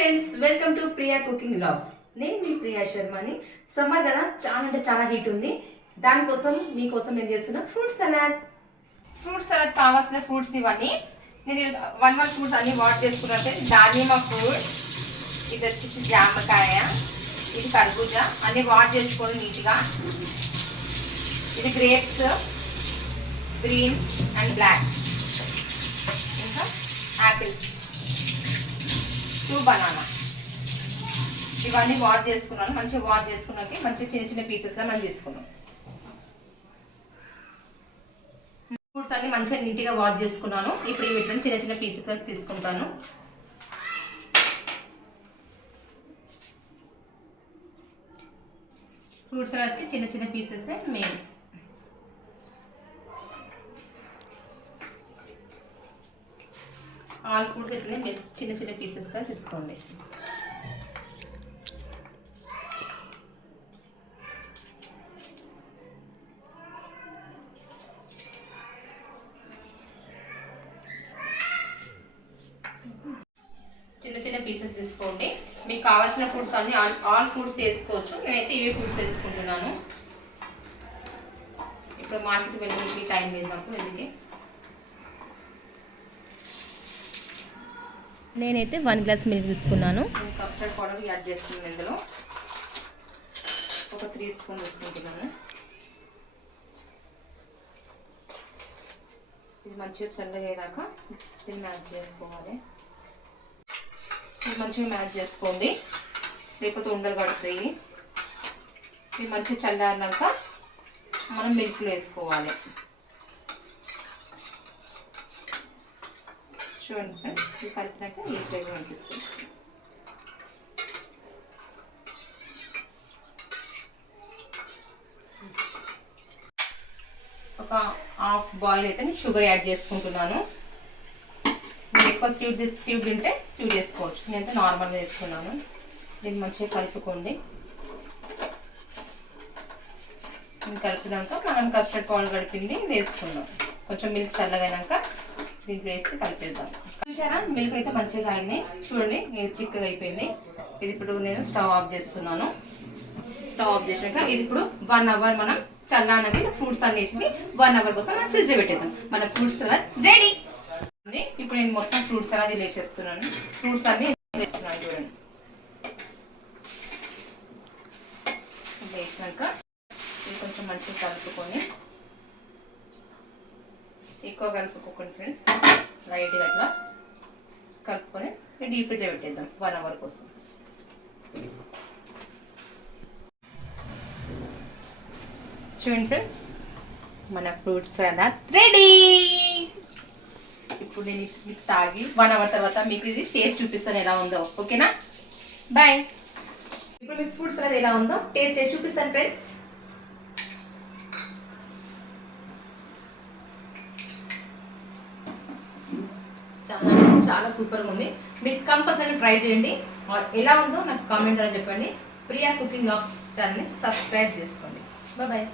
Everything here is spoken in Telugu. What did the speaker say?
Friends, welcome to Priya cooking vlogs. నేను మీ ప్రియా శర్మని. సమ్మర్ కదా, చాలా అంటే చాలా హీట్ ఉంది. దానికోసం మీకోసం నేను చేస్తున్నా ఫ్రూట్ సలాడ్. కావాల్సిన ఫ్రూట్స్ ఇవన్నీ నేను వన్ ఫ్రూట్స్ అన్ని వాష్ చేసుకున్నట్టే. దానిమ్మ ఫ్రూట్, ఇది వచ్చేసి జామకాయ, ఇది కర్బూజా, అన్ని వాష్ చేసుకోండి నీట్గా. ఇది గ్రేప్స్, గ్రీన్ అండ్ బ్లాక్, ఇంకా యాపిల్స్, 2 బనానా. ఇవన్నీ వాష్ చేసుకున్నాను. మంచిగా వాష్ చేసుకున్నాక మంచిగా చిన్న చిన్న పీసెస్గా మనం తీసుకున్నాం. ఫ్రూట్స్ అన్ని మంచిగా నీట్గా వాష్ చేసుకున్నాను. ఇప్పుడు వీటిని చిన్న చిన్న పీసెస్ తీసుకుంటాను. ఫ్రూట్స్ అనేది చిన్న చిన్న పీసెస్ మెయిన్. ఆల్ ఫ్రూట్స్ ఇట్లనే చిన్న చిన్న పీసెస్గా తీసుకోండి. చిన్న చిన్న పీసెస్ తీసుకోండి. మీకు కావాల్సిన ఫ్రూట్స్ అన్ని ఆల్ ఫ్రూట్స్ వేసుకోవచ్చు. నేనైతే ఇవే ఫ్రూట్స్ వేసుకుంటున్నాను. ఇప్పుడు మార్కెట్కి వెళ్ళి టైం లేదు నాకు. ఎందుకే నేనైతే 1 గ్లాస్ మిల్క్ తీసుకున్నాను. కస్టర్డ్ పౌడర్ యాడ్ చేస్తున్నాను. ఇందులో ఒక 3 స్పూన్ తీసుకుంటున్నాను. ఇది మంచిగా చల్లగా అయ్యాక దీన్ని మ్యాచ్ చేసుకోవాలి. ఇది మంచిగా మ్యాచ్ చేసుకోండి, లేకపోతే ఉండలు కడుతాయి. ఇది మంచిగా చల్లారినాక మనం మిల్క్లో వేసుకోవాలి. చూడండి ఫ్రెండ్స్, ఇది కలిపినాక ఈ ఫ్లేవర్ అనిపిస్తుంది. ఒక హాఫ్ బాయిల్ అయితే నేను షుగర్ యాడ్ చేసుకుంటున్నాను. మీరు ఎక్కువ స్వీట్ తింటే స్వీట్ వేసుకోవచ్చు. నేనైతే నార్మల్గా వేసుకున్నాను. దీన్ని మంచిగా కలుపుకోండి. కలిపినాక మనం కస్టర్డ్ పౌడర్ కలిపింది వేసుకుందాం. కొంచెం మిల్క్ చల్లగైనాక దీంట్లో వేసి కలిపేద్దాం. చూసారా, మిల్క్ అయితే మంచిగా కాగినాయి. చూడండి, ఇది చిక్కగా అయిపోయింది. ఇది ఇప్పుడు నేను స్టవ్ ఆఫ్ చేస్తున్నాను. స్టవ్ ఆఫ్ చేసినాక ఇది ఇప్పుడు 1 అవర్ మనం చల్లానకి ఫ్రూట్స్ అన్ని వేసి 1 అవర్ కోసం మనం ఫ్రిడ్జ్లో పెట్టేద్దాం. మన ఫ్రూట్స్ సలాడ్ రెడీ. ఇప్పుడు నేను మొత్తం ఫ్రూట్స్ అనేది వేసేస్తున్నాను. ఫ్రూట్స్ అన్ని వేస్తున్నాను. చూడండి, వేసినాక ఇది కొంచెం మంచిగా కలుపుకొని, ఎక్కువ కలుపుకోకండి ఫ్రెండ్స్, లైట్గా అట్లా కలుపుకొని డీప్ ఫ్రిడ్జ్లో పెట్టేద్దాం 1 అవర్ కోసం. చూడండి ఫ్రెండ్స్, మన ఫ్రూట్స్ సలాడ్ రెడీ. ఇప్పుడు నేను ఇది తాగి 1 అవర్ తర్వాత మీకు ఇది టేస్ట్ చూపిస్తాను ఎలా ఉందో. ఓకేనా, బాయ్. ఇప్పుడు మీకు ఫ్రూట్స్ సలాడ్ ఎలా ఉందో టేస్ట్ చేసి చూపిస్తాను ఫ్రెండ్స్. చాలా చాలా సూపర్గా ఉంది. మీరు కంపల్సరీ ట్రై చేయండి. ఎలా ఉందో నాకు కామెంట్ ద్వారా చెప్పండి. ప్రియా కుకింగ్ వ్లాగ్స్ ఛానల్ని సబ్స్క్రైబ్ చేసుకోండి. బాయ్.